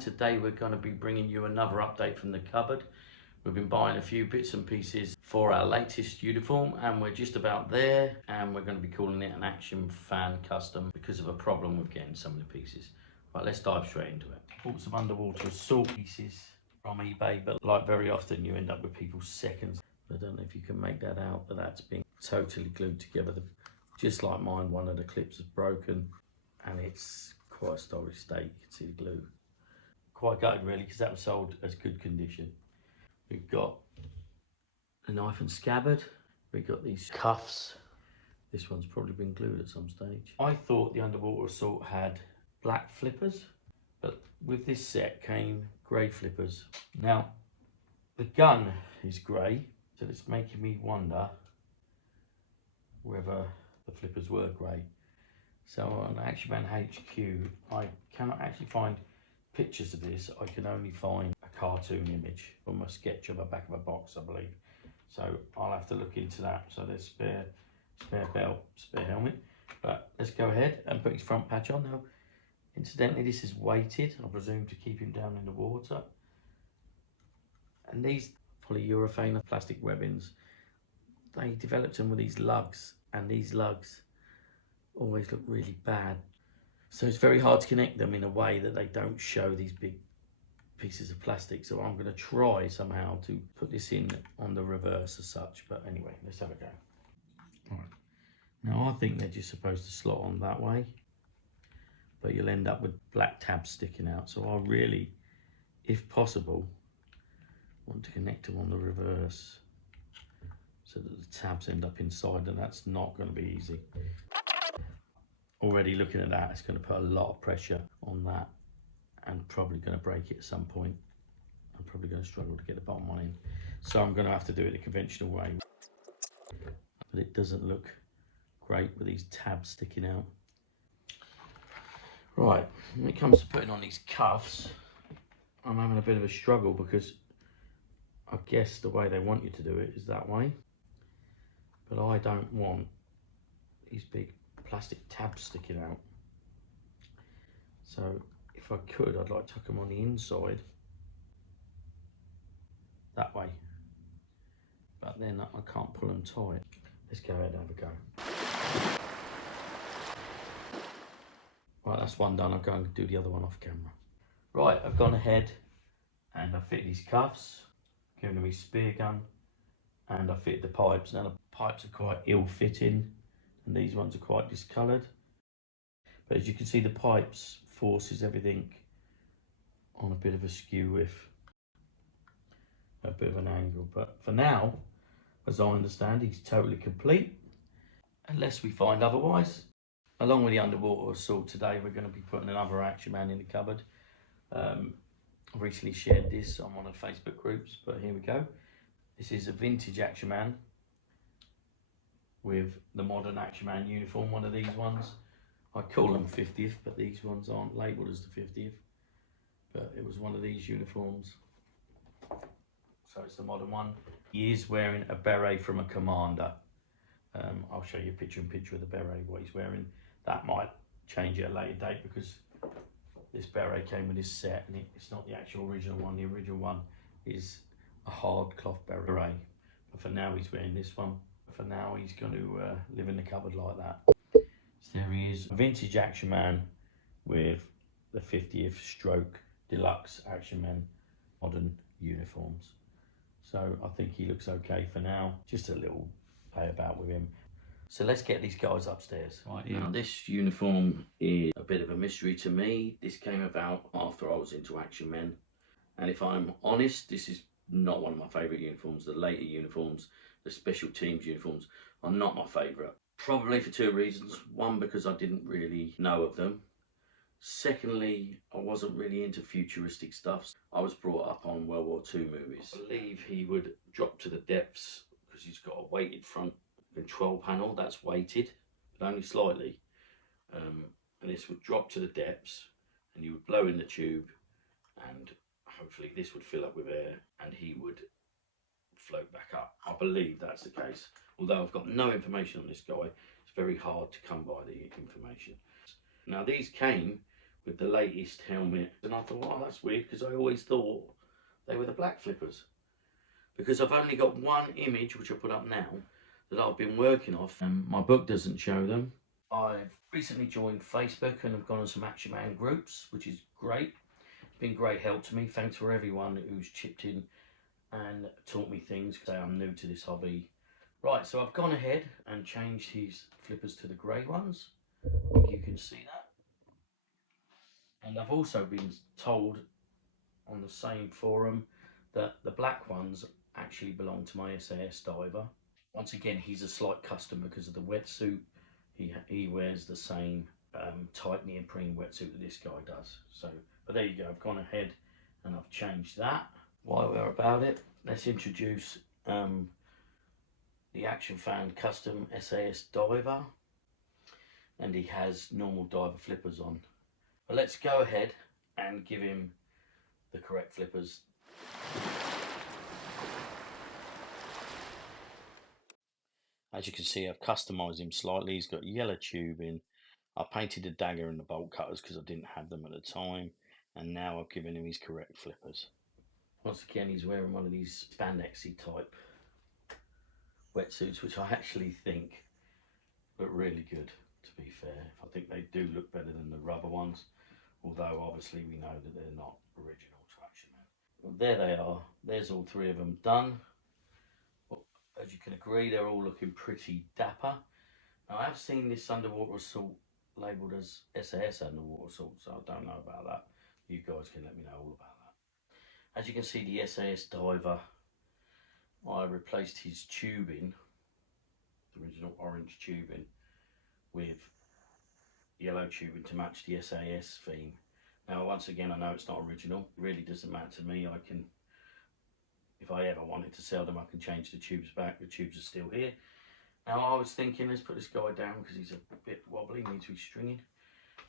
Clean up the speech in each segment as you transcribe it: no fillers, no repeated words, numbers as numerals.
Today we're going to be bringing you another update from the cupboard. We've been buying a few bits and pieces for our latest uniform and we're just about there, and we're going to be calling it an Action Fan Custom because of a problem with getting some of the pieces. Right, let's dive straight into it. Bought some underwater assault pieces from eBay, but like very often you end up with people's seconds. I don't know if you can make that out, but that's been totally glued together. Just like mine, one of the clips is broken and it's quite a storage state. You can see the glue. Quite gutted really, because that was sold as good condition. We've got a knife and scabbard. We've got these cuffs. This one's probably been glued at some stage. I thought the underwater assault had black flippers, but with this set came grey flippers. Now, the gun is grey, so it's making me wonder whether the flippers were grey. So on Action Man HQ, I cannot actually find pictures of this. I can only find a cartoon image from a sketch of the back of a box, I believe. So I'll have to look into that. So there's spare belt, spare helmet. But let's go ahead and put his front patch on now. Incidentally, this is weighted, I presume, to keep him down in the water. And these polyurethane plastic webbings, they developed them with these lugs, and these lugs always look really bad. So it's very hard to connect them in a way that they don't show these big pieces of plastic. So I'm going to try somehow to put this in on the reverse as such. But anyway, let's have a go. All right. Now I think they're just supposed to slot on that way, but you'll end up with black tabs sticking out. So I really, if possible, want to connect them on the reverse so that the tabs end up inside, and that's not going to be easy. Already looking at that, it's going to put a lot of pressure on that and probably going to break it at some point. I'm probably going to struggle to get the bottom one in. So I'm going to have to do it the conventional way. But it doesn't look great with these tabs sticking out. Right, when it comes to putting on these cuffs, I'm having a bit of a struggle because I guess the way they want you to do it is that way. But I don't want these big plastic tabs sticking out. So if I could, I'd like to tuck them on the inside that way, but then I can't pull them tight. Let's go ahead and have a go. Right, that's one done. I'll go and do the other one off camera. Right, I've gone ahead and I fit these cuffs, given them his spear gun, and I fit the pipes. Now the pipes are quite ill-fitting and these ones are quite discoloured, but as you can see, the pipes forces everything on a bit of a skew with a bit of an angle. But for now, as I understand, he's totally complete, unless we find otherwise. Along with the underwater assault today, we're going to be putting another Action Man in the cupboard. I recently shared this on one of the Facebook groups, but here we go. This is a vintage Action Man with the modern Action Man uniform, one of these ones. I call them 50th, but these ones aren't labelled as the 50th. But it was one of these uniforms. So it's the modern one. He is wearing a beret from a commander. I'll show you a picture of the beret, what he's wearing. That might change at a later date because this beret came with this set and it's not the actual original one. The original one is a hard cloth beret. But for now he's wearing this one. For now he's going to live in the cupboard like that. So there he is, a vintage Action Man with the 50th stroke deluxe Action Man modern uniforms. So I think he looks okay for now. Just a little play about with him. So let's get these guys upstairs. Right, now this uniform is a bit of a mystery to me. This came about after I was into Action Men. And if I'm honest, this is not one of my favourite uniforms. The later uniforms, the special teams uniforms, are not my favourite. Probably for two reasons. One, because I didn't really know of them. Secondly, I wasn't really into futuristic stuff. I was brought up on World War II movies. I believe he would drop to the depths because he's got a weighted front control panel that's weighted, but only slightly. And this would drop to the depths and you would blow in the tube and hopefully this would fill up with air and he would float back up. I believe that's the case. Although I've got no information on this guy, it's very hard to come by the information. Now these came with the latest helmet. And I thought, oh, that's weird, because I always thought they were the black flippers. Because I've only got one image, which I put up now, that I've been working off, and my book doesn't show them. I've recently joined Facebook and have gone on some Action Man groups, which is great. Been great help to me. Thanks for everyone who's chipped in and taught me things, because I'm new to this hobby. Right, so I've gone ahead and changed his flippers to the grey ones. I think you can see that. And I've also been told on the same forum that the black ones actually belong to my SAS diver. Once again, he's a slight custom because of the wetsuit. He wears the same tight neoprene wetsuit that this guy does. So, but there you go, I've gone ahead and I've changed that. While we're about it, let's introduce the Action Fan Custom SAS diver, and he has normal diver flippers on. But let's go ahead and give him the correct flippers. As you can see, I've customised him slightly. He's got yellow tubing. I painted the dagger and the bolt cutters because I didn't have them at the time, and now I've given him his correct flippers. Once again, he's wearing one of these spandexy type wetsuits, which I actually think look really good, to be fair. I think they do look better than the rubber ones, although obviously we know that they're not original to Action Man. Well, there they are. There's all three of them done. As you can agree, they're all looking pretty dapper. Now, I have seen this underwater assault labelled as SAS underwater assault, so I don't know about that. You guys can let me know all about that. As you can see, the SAS diver, I replaced his tubing, the original orange tubing, with yellow tubing to match the SAS theme. Now, once again, I know it's not original. It really doesn't matter to me. I can, if I ever wanted to sell them, I can change the tubes back. The tubes are still here. Now, I was thinking, let's put this guy down because he's a bit wobbly, needs to be stringing.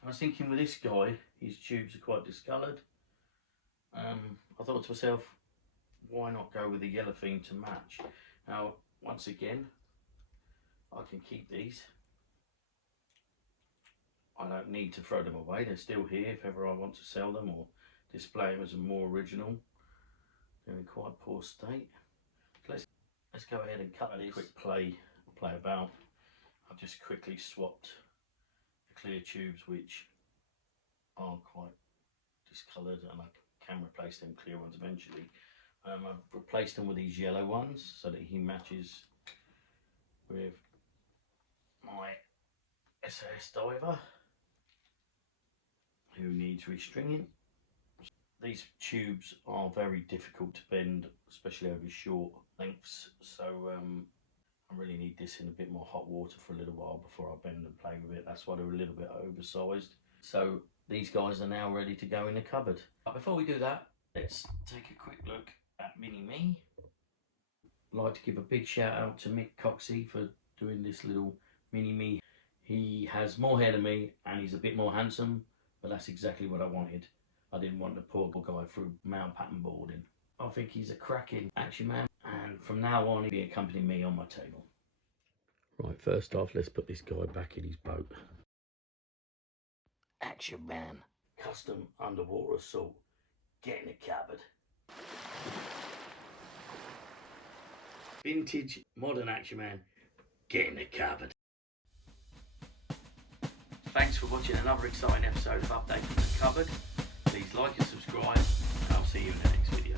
I was thinking with this guy, his tubes are quite discoloured. I thought to myself, why not go with the yellow theme to match? Now, once again, I can keep these. I don't need to throw them away. They're still here if ever I want to sell them or display them as a more original. They're in quite poor state. So let's go ahead and cut this. Quick play about. I've just quickly swapped the clear tubes, which are quite discoloured, and I can replace them clear ones eventually. I've replaced them with these yellow ones so that he matches with my SAS diver, who needs restringing. These tubes are very difficult to bend, especially over short lengths, so I really need this in a bit more hot water for a little while before I bend and play with it. That's why they're a little bit oversized. So these guys are now ready to go in the cupboard. But before we do that, let's take a quick look at Mini Me. I'd like to give a big shout out to Mick Coxey for doing this little Mini Me. He has more hair than me and he's a bit more handsome, but that's exactly what I wanted. I didn't want the poor guy through male pattern boarding. I think he's a cracking Action Man, and from now on he'll be accompanying me on my table. Right, first off, let's put this guy back in his boat. Action Man, custom underwater assault. Get in the cupboard. Vintage modern Action Man. Get in the cupboard. Thanks for watching another exciting episode of Updating the Cupboard. Please like and subscribe, and I'll see you in the next video.